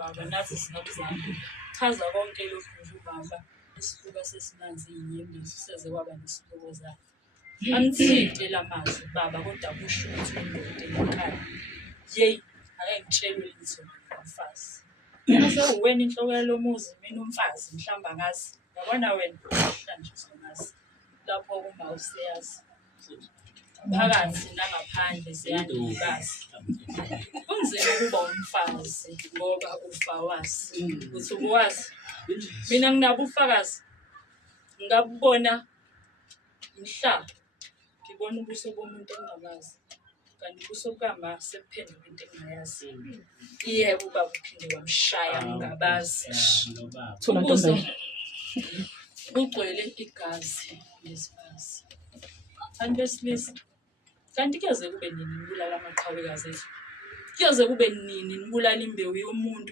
baba nathi singakuzami. Chaza konke lokhu nje ubaba isifuba sesinanzi inyembezi seze kwaba nesihloko zakhe. Angithinte la mazwi baba kodwa kusho ukuthi indoda enkani. Yeyi ake ngitshelwe litho mfazi. Mase uwena inhloko yalomuzi mina umfazi mhlamba ngazi. Yabona wena mhlanje uzomazi. Lapho uma useyazi. Phakathi nangaphandle siyandikazi. Kunzima ukuba umfazi ngoba ufa wazi. Uthi ukwazi. Mina nginabo ufakazi. Ngabubona mhla ngibona ubuso bomuntu engingamazi. Kanti ubuso bukama sekuphenduka into engingayazi. Yebo ubaba uphinde wamshaya ngingabazi. Ubuso kugcwele igazi lesifazi. Kanti besilisa kanti kuyoze kube nini nibulala amaqhawekazi ethu? Kuyoze kube nini nibulala imbewu yomuntu?